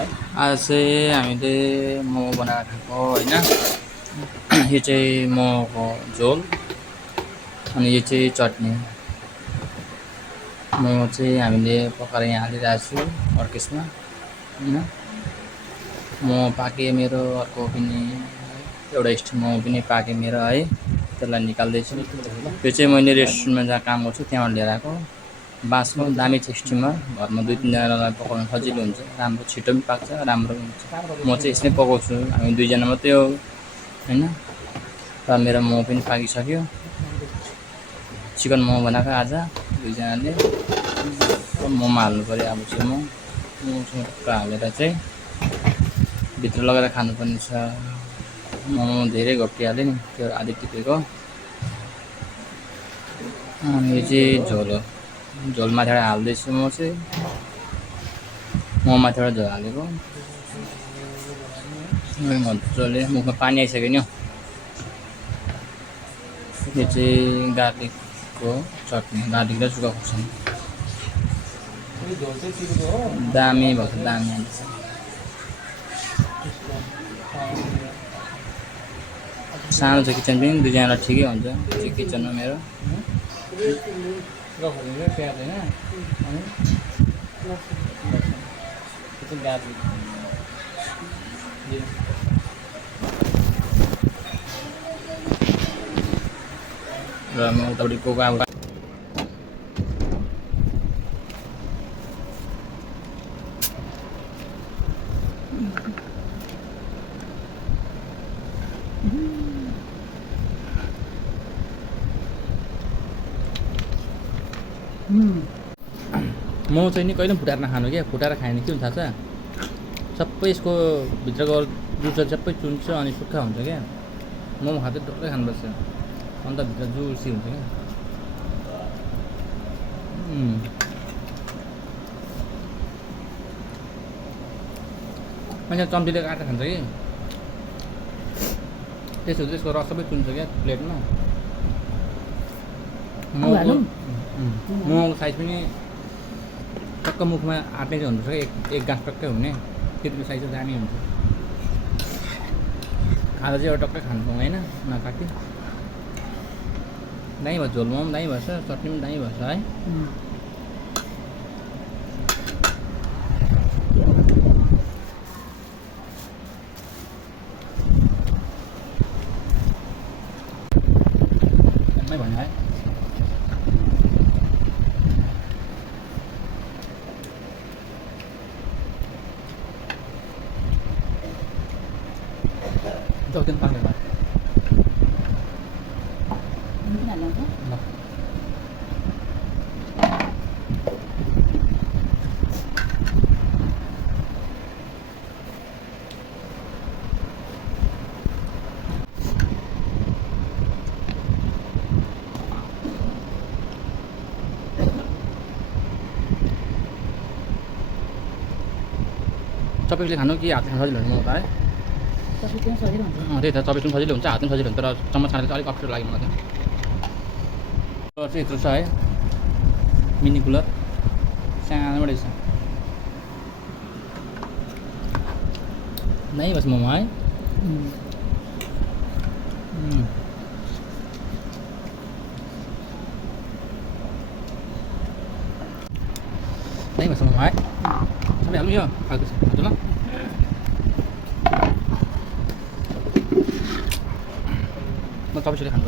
आज चाहिँ हामीले मोमो बनाएर खाएको होइन। यो चाहिँ मोमोको झोल अनि यो चाहिँ चटनी। मोमो चाहिँ हामीले पकाएर यहाँ हालिरहेको छु अर्केसमा होइन। मोमो पाके मेरो, अर्को पनि एउटा स्टिम मोमो पनि पाके मेरो है, त्यसलाई निकाल्दैछु। यो चाहिँ मैले रेस्टुरेन्टमा जहाँ काम गर्छु त्यहाँबाट लिएर आएको बाँसको दामी छ स्टिमर। घरमा 2-3जनालाई पकाउनु सजिलो हुन्छ, राम्रो छिटो पनि पाक्छ, राम्रो पनि हुन्छ। म चाहिँ यसमै पकाउँछु, हामी 2जना मात्रै हो होइन। र मेरो मोमो पनि पाकिसक्यो। चिकन मोमो बनाएको आज 2जनाले। मोमो हाल्नु पऱ्यो अब चाहिँ मोमोसँग टक्क हालेर चाहिँ भित्र लगाएर खानुपर्ने छ। मोमो धेरै घोप्टिहाल्यो नि, त्यो आधी टिपेको। अनि यो चाहिँ झोल हो, झोल माथिबाट हाल्दैछु म चाहिँ। मोमो माथिबाट झोल हालेको मजाले। मुखमा पानी आइसक्यो नि हौ। यो चाहिँ गार्लिकको चटनी, गार्लिक र सुक्खा खोर्सानी दामी भएको दामी हाल्छ। सानो छ किचन पनि, 2जनालाई ठिकै हुन्छ त्यो किचनमा मेरो। र म उतापट्टि कोको अब मोमो चाहिँ नि कहिले पनि फुटाएर नखानु क्या। फुटाएर खायो भने के हुन्छ थाहा छ, सबै यसको भित्रको जुसहरू सबै चुन्छ अनि सुक्खा हुन्छ क्या। मोमो खाँदै डक्कै खानुपर्छ, अन्त भित्र जुसी हुन्छ क्या। मान्छे चम्चीले काटेर खान्छ कि त्यसो हुन्छ, त्यसको रस सबै चुन्छ क्या प्लेटमा। मोमोको साइज पनि टक्क मुखमा आँट्ने चाहिँ हुन्छ क्या, एक गाँस टक्कै हुने त्यतिको साइज चाहिँ दामी हुन्छ। खाँदा चाहिँ एउटा टक्कै खानु पाउँ होइन, नकाटी। दामी भयो, झोल मोमो पनि दामी भएछ, चटनी पनि दामी भएछ है। भन्यो है जौतिन पाक्ने भयो। चपेसले खानु कि हातले खानु सजिलो हुन्छ मलाई त है। त्यही त चपेस पनि सजिलो हुन्छ, हात पनि सजिलो हुन्छ, तर चम्मच खाँदा चाहिँ अलिक अप्ठ्यारो लाग्यो मलाई चाहिँ। चाहिँ यत्रो छ है, मिनी कुलर सानोबाट छ। दामी बस मोमो है। दामी बस मोमो है। सबै हाल्नु यो खालको छ ल। म चपेसले खानु